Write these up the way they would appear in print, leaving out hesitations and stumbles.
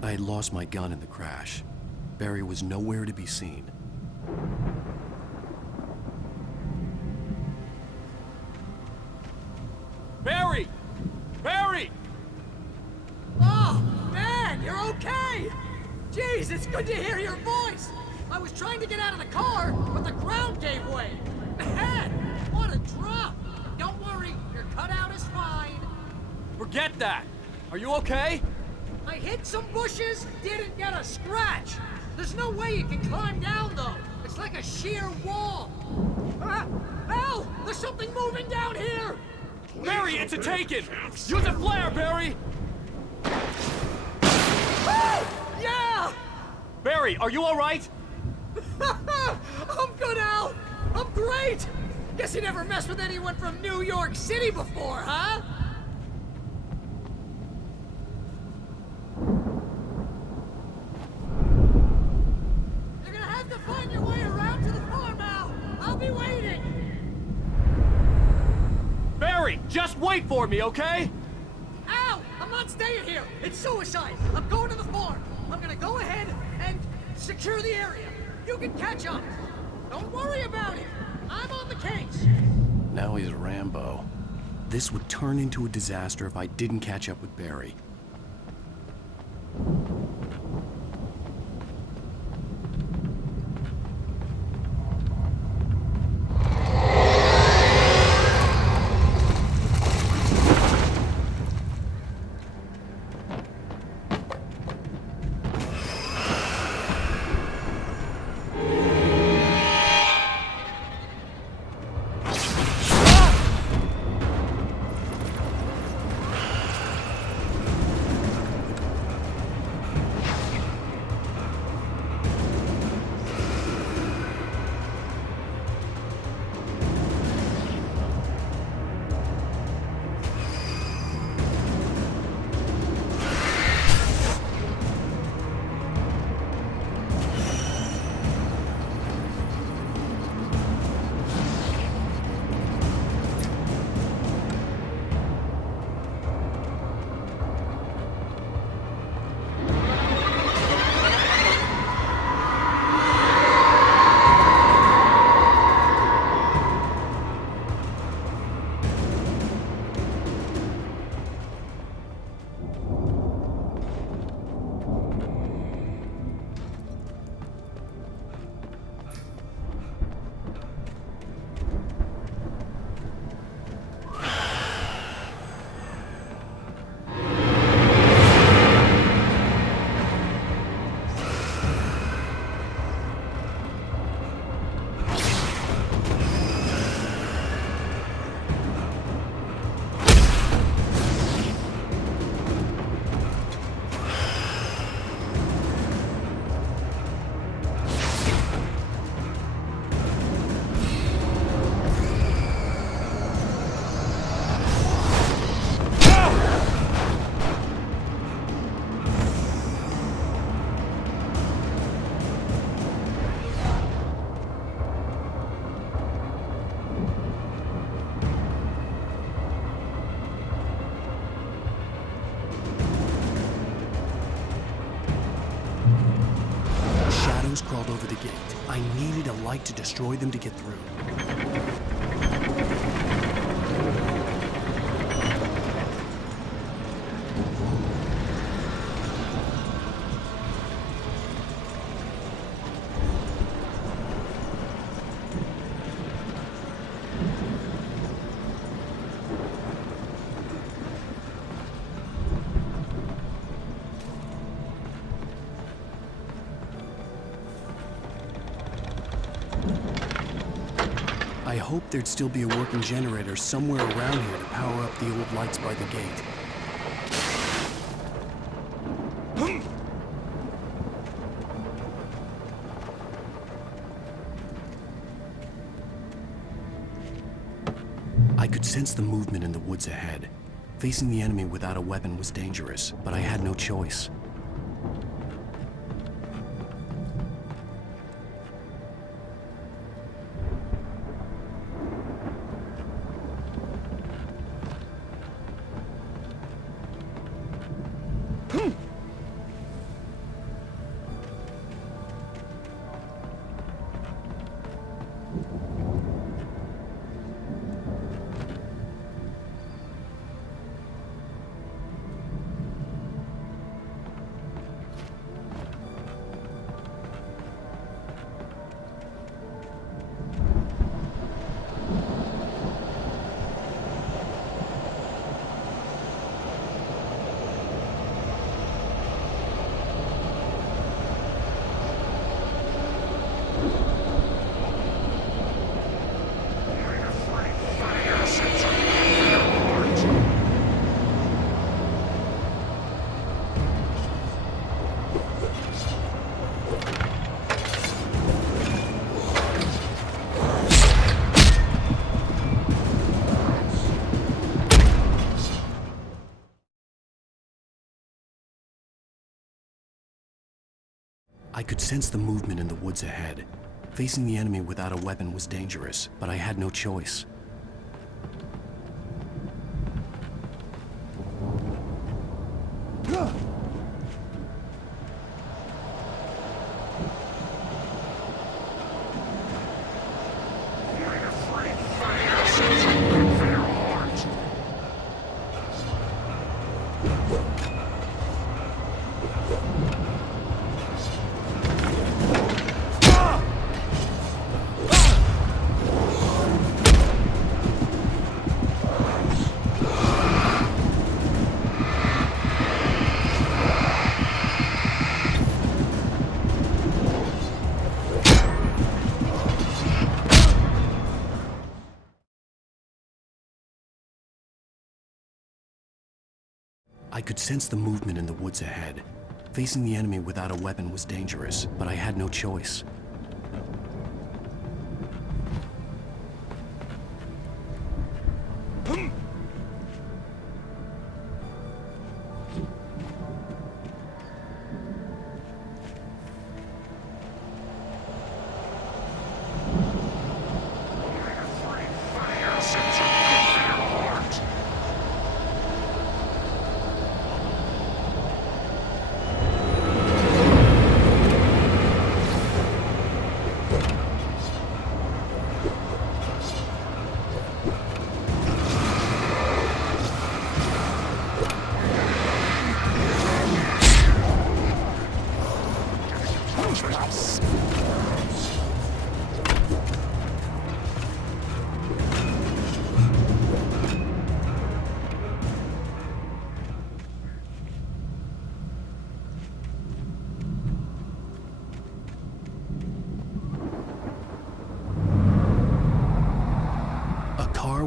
I had lost my gun in the crash. Barry was nowhere to be seen. Barry! Barry! Oh, man, you're okay! Jeez, it's good to hear your voice! I was trying to get out of the car, but the ground gave way! Man, what a drop! Don't worry, your cutout is fine. Forget that! Are you okay? I hit some bushes, didn't get a scratch! There's no way you can climb down, though! It's like a sheer wall! Al! There's something moving down here! Barry, it's a taken! Use a flare, Barry! Yeah! Barry, are you alright? I'm good, Al! I'm great! Guess you never messed with anyone from New York City before, huh? You're gonna have to find your way around to the farm, Al! I'll be waiting! Barry, just wait for me, okay? Al! I'm not staying here! It's suicide! I'm going to the farm! I'm gonna go ahead and secure the area! You can catch up! Don't worry about it! I'm on the case! Now he's Rambo. This would turn into a disaster if I didn't catch up with Barry. Crawled over the gate. I needed a light to destroy them to get through. I hoped there'd still be a working generator somewhere around here to power up the old lights by the gate. I could sense the movement in the woods ahead. Facing the enemy without a weapon was dangerous, but I had no choice. I could sense the movement in the woods ahead. Facing the enemy without a weapon was dangerous, but I had no choice. I could sense the movement in the woods ahead. Facing the enemy without a weapon was dangerous, but I had no choice.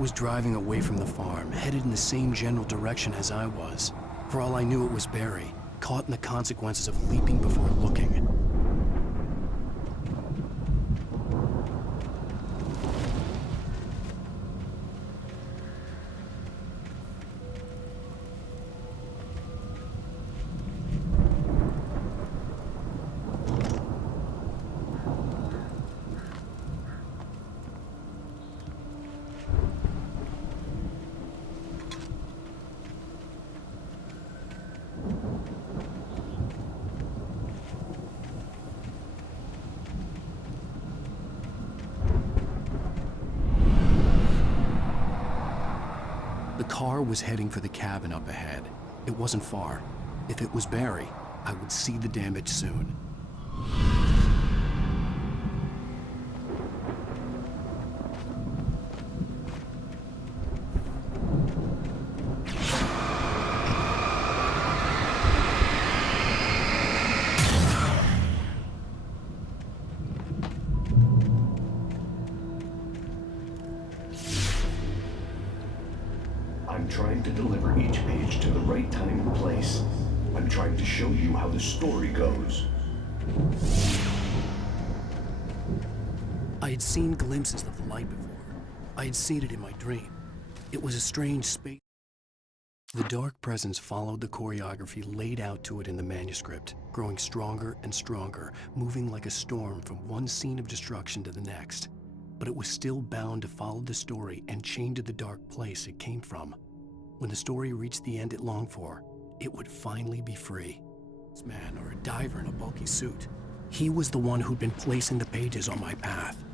Was driving away from the farm, headed in the same general direction as I was. For all I knew, it was Barry, caught in the consequences of leaping before looking. The car was heading for the cabin up ahead. It wasn't far. If it was Barry, I would see the damage soon. I'm trying to deliver each page to the right time and place. I'm trying to show you how the story goes. I had seen glimpses of the light before. I had seen it in my dream. It was a strange space. The dark presence followed the choreography laid out to it in the manuscript, growing stronger and stronger, moving like a storm from one scene of destruction to the next. But it was still bound to follow the story and chained to the dark place it came from. When the story reached the end it longed for, it would finally be free. This man, or a diver in a bulky suit, he was the one who'd been placing the pages on my path.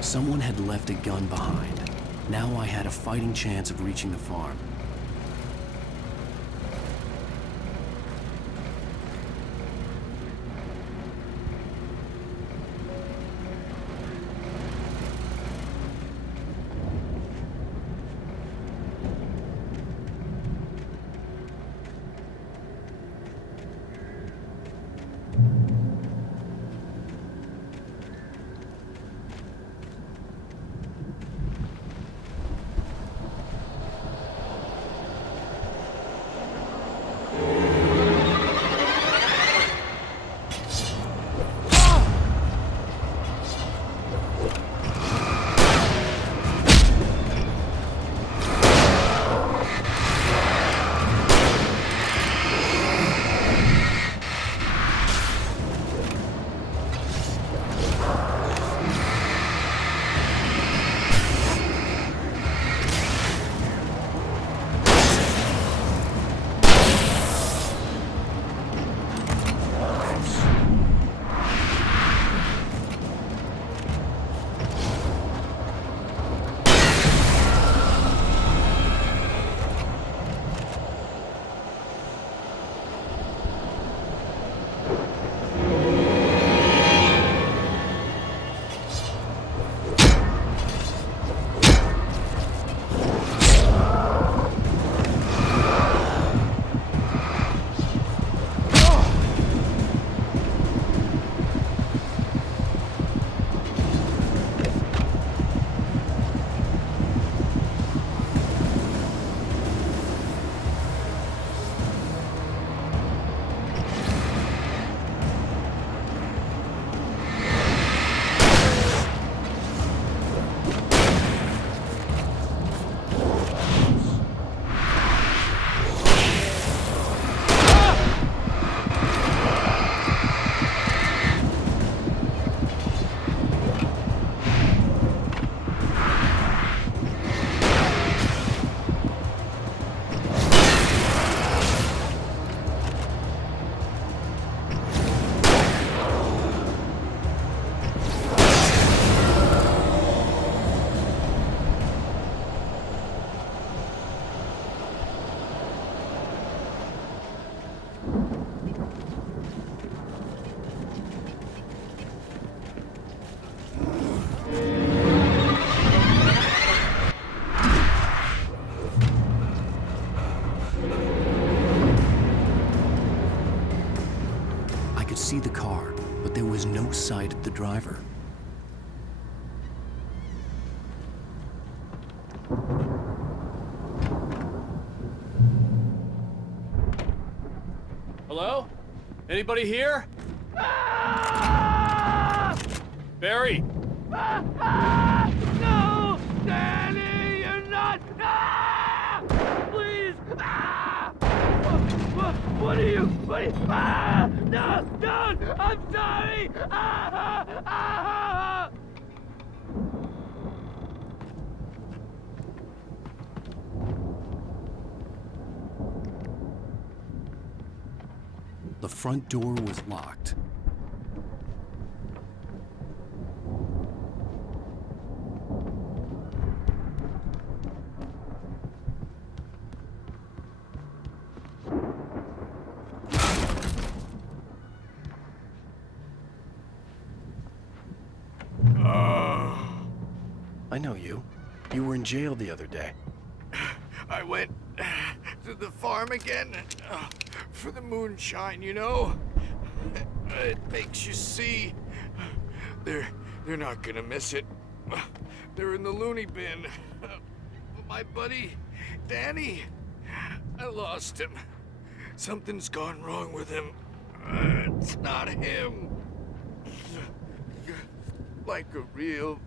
Someone had left a gun behind. Now I had a fighting chance of reaching the farm. See the car, but there was no sight of the driver. Hello? Anybody here? Ah! Barry! No! Danny, you're not! Ah! Please! Ah! What are you? Ah! No! Don't! I'm sorry! Ah! Ah! The front door was locked. I know you. You were in jail the other day. I went to the farm again for the moonshine, you know? It makes you see. They're not gonna miss it. They're in the loony bin. But my buddy, Danny, I lost him. Something's gone wrong with him. It's not him. Like a real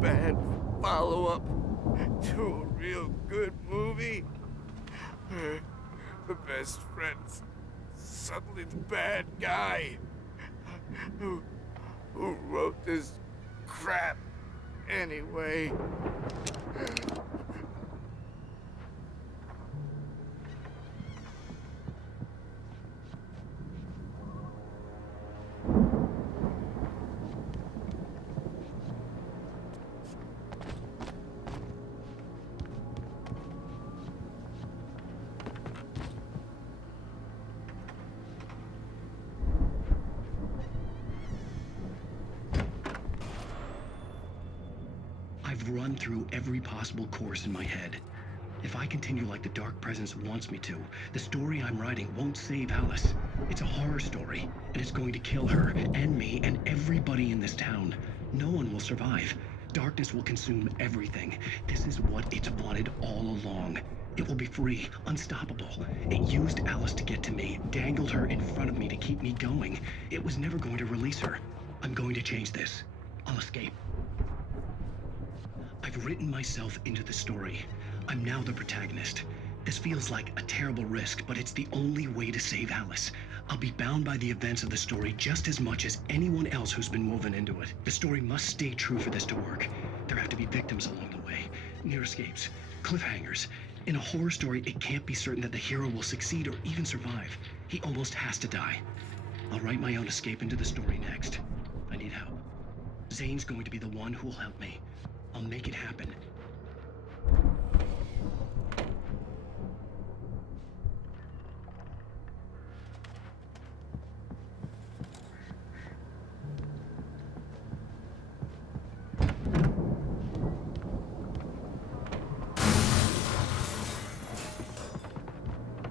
bad follow-up to a real good movie. The best friend's suddenly the bad guy who wrote this crap anyway. I've run through every possible course in my head. If I continue like the Dark Presence wants me to, the story I'm writing won't save Alice. It's a horror story, and it's going to kill her, and me, and everybody in this town. No one will survive. Darkness will consume everything. This is what it's wanted all along. It will be free, unstoppable. It used Alice to get to me, dangled her in front of me to keep me going. It was never going to release her. I'm going to change this. I'll escape. I've written myself into the story. I'm now the protagonist. This feels like a terrible risk, but it's the only way to save Alice. I'll be bound by the events of the story just as much as anyone else who's been woven into it. The story must stay true for this to work. There have to be victims along the way, near escapes, cliffhangers. In a horror story, it can't be certain that the hero will succeed or even survive. He almost has to die. I'll write my own escape into the story next. I need help. Zane's going to be the one who'll help me. I'll make it happen.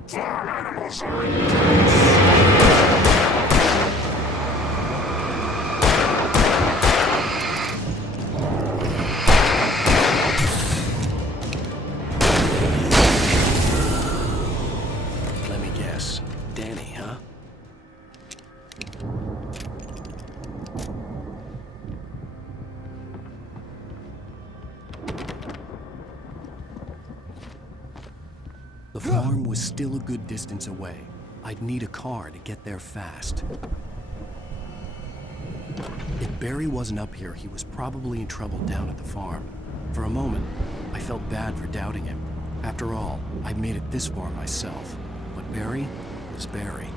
Farm animals are in Let me guess. Danny, huh? The farm was still a good distance away. I'd need a car to get there fast. If Barry wasn't up here, he was probably in trouble down at the farm. For a moment, I felt bad for doubting him. After all, I'd made it this far myself. But Barry was Barry.